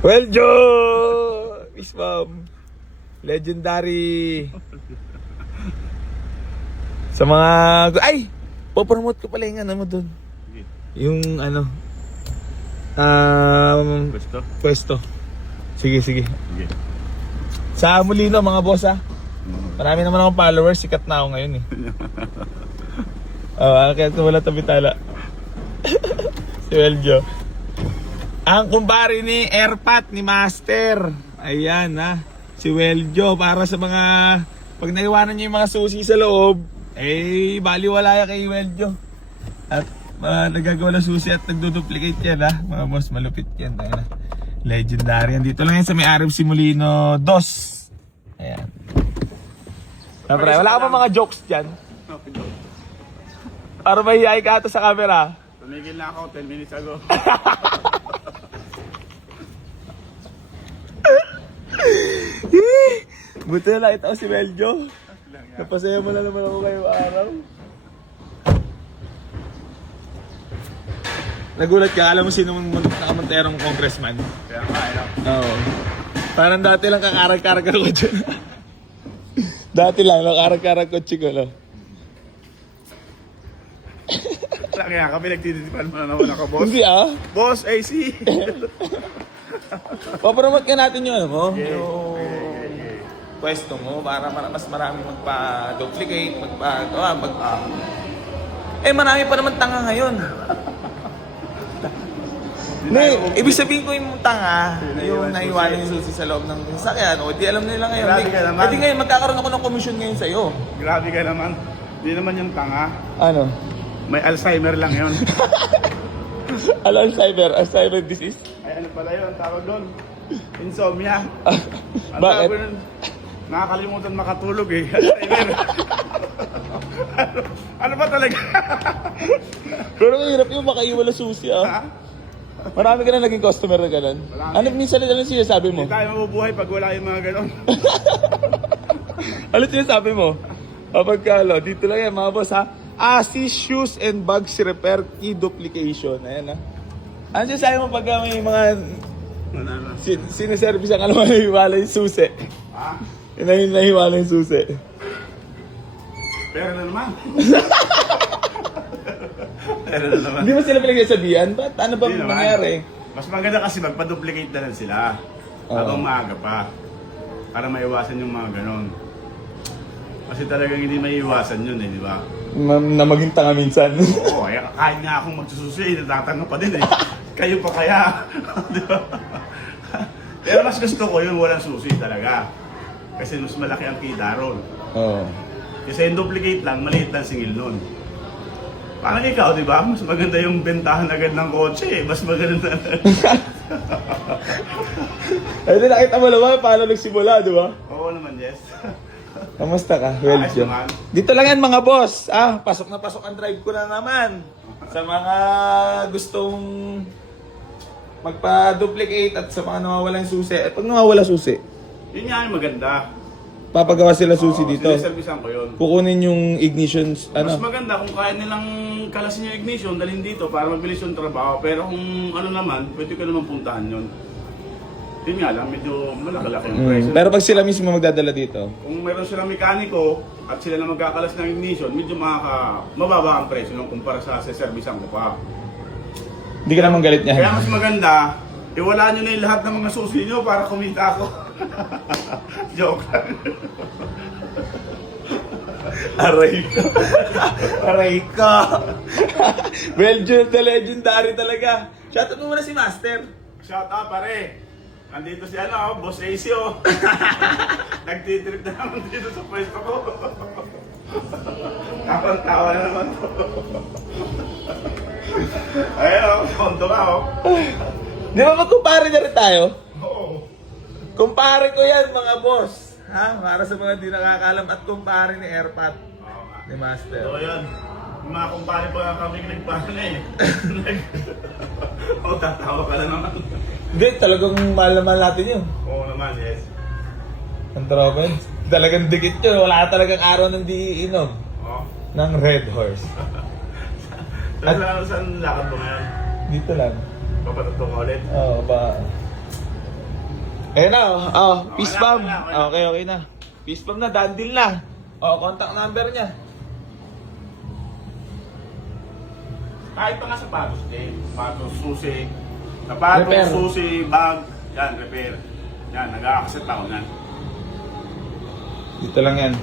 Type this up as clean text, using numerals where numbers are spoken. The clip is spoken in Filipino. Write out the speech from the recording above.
Well, Joe! Miss Mom. Legendary. Sa mga... Ay! Popromote ko pala yung ano mo dun. Yung ano... Pwesto. Sige. Sa Molino mga boss ha. Marami naman akong followers. Sikat na ako ngayon eh. Kaya wala tabitala. Si Weljo. Ang kumpare ni Airpat ni Master. Ayan ha. Si Weljo para sa mga pag naiwanan niyo yung mga susi sa loob, baliwala kay Weljo. At nagagawa ng susi at nagduduplicate yan ha. Mga boss, malupit yan. Ayan. Legendary yan. Dito lang yan sa may Arab si Molino 2. Ayan. Siyempre, wala ka pa mga jokes dyan? Para mahihiyay ka ata sa camera. Tumigil na ako 10 minutes ago. Buti na lang ito si Weljo. Napasaya mo na naman ako ngayong araw. Nagulat ka, alam mo sino nakamonterong congressman? Kaya nga, Oo. Parang dati lang kakarag-karag ako dyan. Dati lang, kakarag-karag ko chikolo. Kaya kami nagtititipan mo na naman ako, boss. Hindi Boss, AC! Papromote ka natin yung ano mo. Yeah. Yung pwesto mo para mas marami magpa-duplicate, marami pa naman tanga ngayon. Ibig sabihin ko yung tanga, yung naiwanan yung susi sa loob ng sasakyan, di alam nila ngayon. Grabe ka naman. Hindi ngayon, magkakaroon ako ng komisyon ngayon sa'yo. Grabe ka naman. Di naman yung tanga. Ano? May Alzheimer lang yun. Alzheimer disease? Ay, ano pala yun? Tawag doon. Insomnia. Bakit? Tawag doon, nakakalimutan makatulog eh. Alzheimer. ano ba talaga? Pero mahirap yung makaiwala susi Ha? Marami ka na naging customer na gano'n? Marami. Ano minsan lang sinasabi mo? Hindi tayo mabubuhay pag wala yung mga ganon. Ano sinasabi mo? Kapag dito lang yan mga boss ha. Asis Shoes and Bags Repair Key Duplication. Ayan ha. Ano sinasabi mo pag may mga sinaservice ang alam nahiwala yung susi? Ha? Nahiwala yung susi. Pero na naman. Pero na naman. Hindi mo sila pinagsasabihan? Ba't? Ano ba Hindi naman. nangyari? Mas maganda kasi magpa-duplicate na lang sila. Habang maaga pa. Para maiwasan yung mga ganon. Kasi talagang hindi maiiwasan yun eh, di ba? Na maging tanga minsan. Oo, kahit nga akong magsususi, natatanong pa din eh. Kayo pa kaya? Di ba? Pero mas gusto ko yun, walang susi talaga. Kasi mas malaki ang kita ron. Oo. Kasi yung duplicate lang, maliit lang singil nun. Parang ikaw, di ba? Mas maganda yung bentahan agad ng kotse eh. Mas maganda na. Ay, nakita mo naman paano nagsimula, di ba? Oo naman, yes. Kamusta ka? Well, Ayos naman. dito lang yan mga boss. Pasok na pasok ang drive ko na naman. Sa mga gustong magpa-duplicate at sa mga nawawalang susi. At pag nawawala susi, Yun nga yung maganda. papagawa sila susi dito. Siniservisan ko yun. Kukunin yung ignition, Mas maganda kung kaya nilang kalasin yung ignition, dalhin dito para mabilis yung trabaho. Pero kung ano naman, pwede ko naman puntahan yun. Yun nga lang, medyo malaki-laki yung presyo. Pero pag sila mismo magdadala dito, Kung meron silang mekaniko at sila na magkakalas ng ignition, medyo mababa ang presyo nung kumpara sa servisan ko pa. hindi ka naman galit niya. Kaya mas maganda, iwala nyo na yung lahat ng mga susi nyo para kumita ako. Joke lang. Aray ka. Belgium, the legendary talaga. Shoutout mo muna si Master. Shout out pare. Nandito si Boss AC oh. Nagtitrip na naman dito sa pwesto ko. Tawa na naman to. Ayun konto ka Di ba magkumpare na rin tayo? Oo. Kumpare ko yan mga boss. Para sa mga di nakakalam at kumpare ni Airpat. Ni Master. So yun. Yung mga kumpare pa kami nagpano eh. Tatawa ka na naman. Hindi, talagang mahal na mahal natin yun. Oo naman, yes. Ang tropa, talagang dikit yun. Wala talagang araw nang di inom. Oo. Ng Red Horse. Saan lakad mo ngayon? Dito lang. Papatutong ka ulit? Oo, ba? Ayan na, fist Okay na, bump. okay na, okay na. Okay na. Fist bump na, done deal na. Contact number niya. Kahit pa nga sapatos din. Sapatos, susi. Sapatos, Repair. susi, bag. Yan, repair. Yan, nag-a-accept ako nan. Dito lang yan.